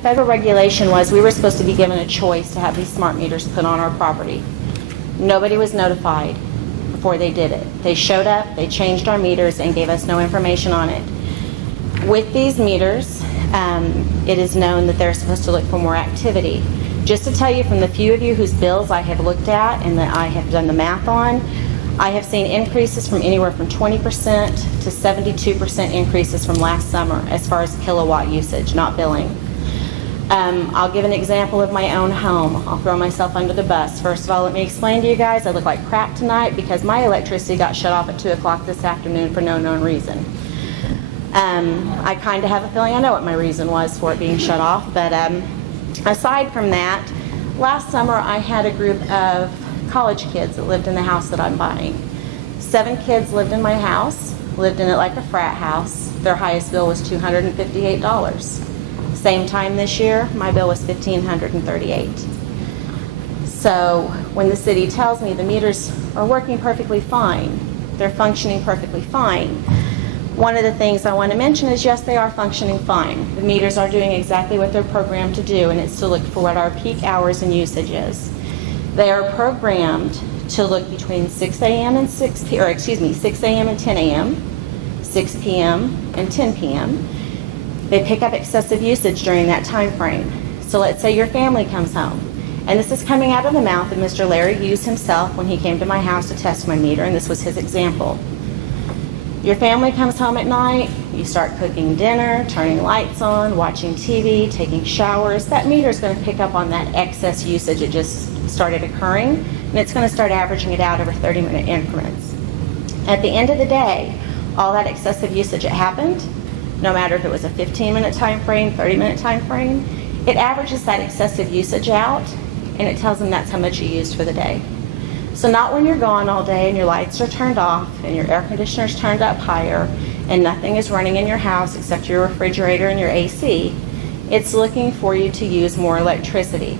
federal regulation was we were supposed to be given a choice to have these smart meters put on our property. Nobody was notified before they did it. They showed up, they changed our meters, and gave us no information on it. With these meters, it is known that they're supposed to look for more activity. Just to tell you, from the few of you whose bills I have looked at and that I have done the math on, I have seen increases from anywhere from 20% to 72% increases from last summer as far as kilowatt usage, not billing. I'll give an example of my own home. I'll throw myself under the bus. First of all, let me explain to you guys, I look like crap tonight because my electricity got shut off at 2 o'clock this afternoon for no known reason. I kind of have a feeling I know what my reason was for it being shut off, but aside from that, last summer I had a group of college kids that lived in the house that I'm buying. 7 kids lived in my house, lived in it like a frat house. Their highest bill was $258. Same time this year, my bill was $1,538. So when the city tells me the meters are working perfectly fine, they're functioning perfectly fine, one of the things I want to mention is yes, they are functioning fine. The meters are doing exactly what they're programmed to do, and it's to look for what our peak hours and usage is. They are programmed to look between 6 a.m. and 6 a.m. and 10 a.m., 6 p.m. and 10 p.m. They pick up excessive usage during that time frame. So let's say your family comes home, and this is coming out of the mouth of Mr. Larry Hughes himself when he came to my house to test my meter, and this was his example. Your family comes home at night, you start cooking dinner, turning lights on, watching TV, taking showers. That meter is going to pick up on that excess usage that just started occurring, and it's going to start averaging it out over 30-minute increments. At the end of the day, all that excessive usage that happened, no matter if it was a 15-minute time frame, 30-minute time frame, it averages that excessive usage out, and it tells them that's how much you used for the day. So not when you're gone all day and your lights are turned off and your air conditioner's turned up higher and nothing is running in your house except your refrigerator and your AC, it's looking for you to use more electricity.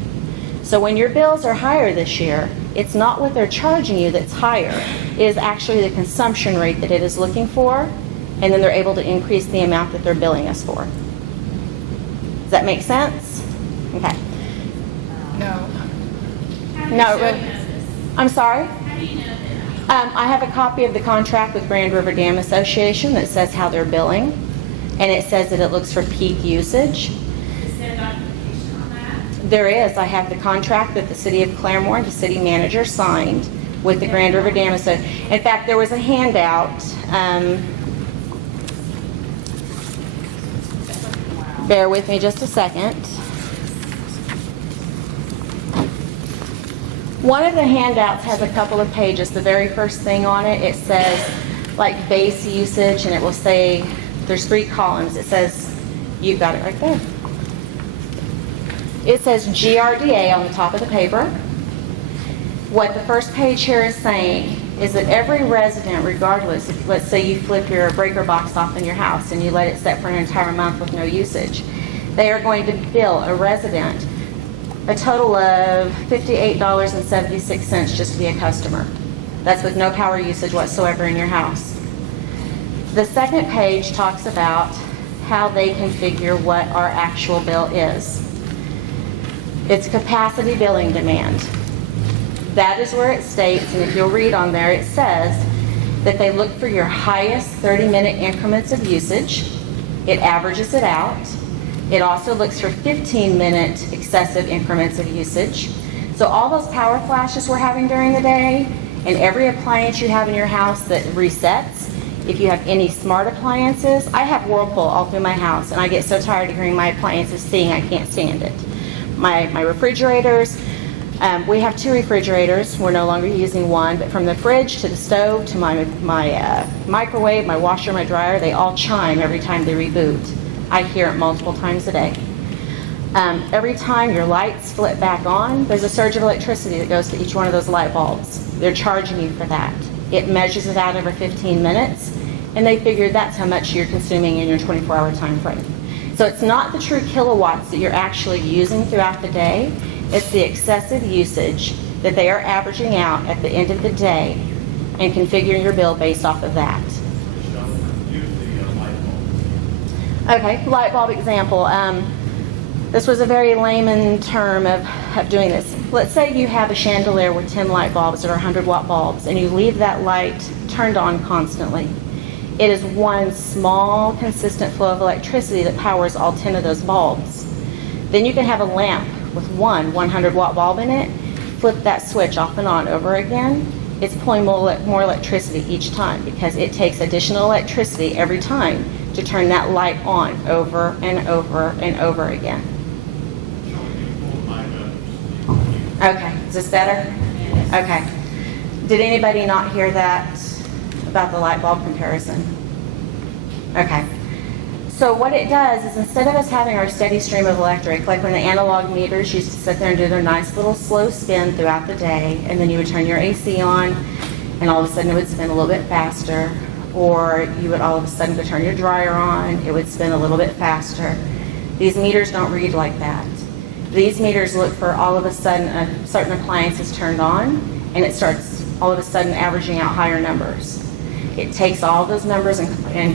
So when your bills are higher this year, it's not what they're charging you that's higher. It is actually the consumption rate that it is looking for, and then they're able to increase the amount that they're billing us for. Does that make sense? Okay. No. No. I'm sorry? How do you know this? I have a copy of the contract with Grand River Dam Association that says how they're billing, and it says that it looks for peak usage. Is there documentation on that? There is. I have the contract that the city of Claremore, the city manager, signed with the Grand River Dam Association. In fact, there was a handout. Bear with me just a second. One of the handouts has a couple of pages. The very first thing on it, it says like base usage, and it will say, there's 3 columns. It says, you've got it right there. It says GRDA on the top of the paper. What the first page here is saying is that every resident, regardless, if let's say you flip your breaker box off in your house and you let it set for an entire month with no usage, they are going to bill a resident a total of $58.76 just to be a customer. That's with no power usage whatsoever in your house. The second page talks about how they configure what our actual bill is. It's capacity billing demand. That is where it states, and if you'll read on there, it says that they look for your highest 30-minute increments of usage. It averages it out. It also looks for 15-minute excessive increments of usage. So all those power flashes we're having during the day, and every appliance you have in your house that resets, if you have any smart appliances, I have Whirlpool all through my house, and I get so tired of hearing my appliances sing, I can't stand it. My refrigerators, we have 2 refrigerators. We're no longer using one, but from the fridge to the stove to my microwave, my washer, my dryer, they all chime every time they reboot. I hear it multiple times a day. Every time your lights flip back on, there's a surge of electricity that goes to each one of those light bulbs. They're charging you for that. It measures it out over 15 minutes, and they figured that's how much you're consuming in your 24-hour time frame. So it's not the true kilowatts that you're actually using throughout the day. It's the excessive usage that they are averaging out at the end of the day and configuring your bill based off of that. Okay, light bulb example. This was a very layman term of doing this. Let's say you have a chandelier with 10 light bulbs that are 100-watt bulbs, and you leave that light turned on constantly. It is one small, consistent flow of electricity that powers all 10 of those bulbs. Then you can have a lamp with one 100-watt bulb in it, flip that switch off and on over again. It's pulling more electricity each time because it takes additional electricity every time to turn that light on over and over and over again. Okay, is this better? Okay. Did anybody not hear that about the light bulb comparison? Okay. So what it does is instead of us having our steady stream of electric, like when the analog meters used to sit there and do their nice little slow spin throughout the day, and then you would turn your AC on, and all of a sudden it would spin a little bit faster, or you would all of a sudden go turn your dryer on, it would spin a little bit faster. These meters don't read like that. These meters look for all of a sudden a certain appliance is turned on, and it starts all of a sudden averaging out higher numbers. It takes all those numbers and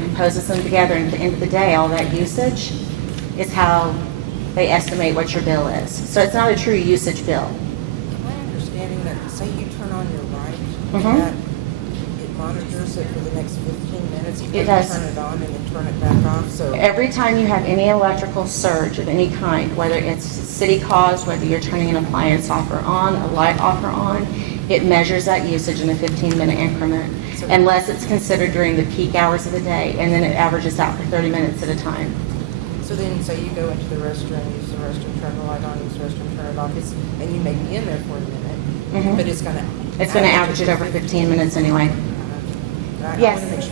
composes them together, and at the end of the day, all that usage is how they estimate what your bill is. So it's not a true usage bill. My understanding that, say you turn on your light, that it monitors it for the next 15 minutes. You It does. turn it on and then turn it back off. So Every time you have any electrical surge of any kind, whether it's city caused, whether you're turning an appliance off or on, a light off or on, it measures that usage in a 15-minute increment, unless it's considered during the peak hours of the day, and then it averages out for 30 minutes at a time. So then, say you go into the restroom, use the restroom, turn the light on, use the restroom, turn it off. And you may be in there for a minute, but it's going to... It's going to average it over 15 minutes anyway. Yes. I want to make sure.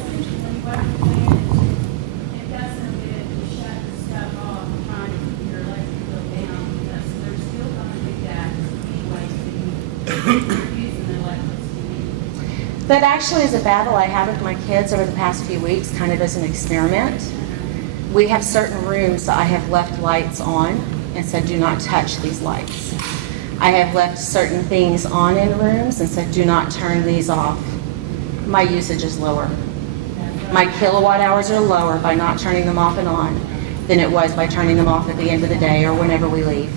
It doesn't get to shut stuff off, trying to keep your electric bill down, because they're still gonna do that anyway, so you're using the electricity. That actually is a battle I have with my kids over the past few weeks, kind of as an experiment. We have certain rooms that I have left lights on and said, do not touch these lights. I have left certain things on in rooms and said, do not turn these off. My usage is lower. My kilowatt hours are lower by not turning them off and on than it was by turning them off at the end of the day or whenever we leave.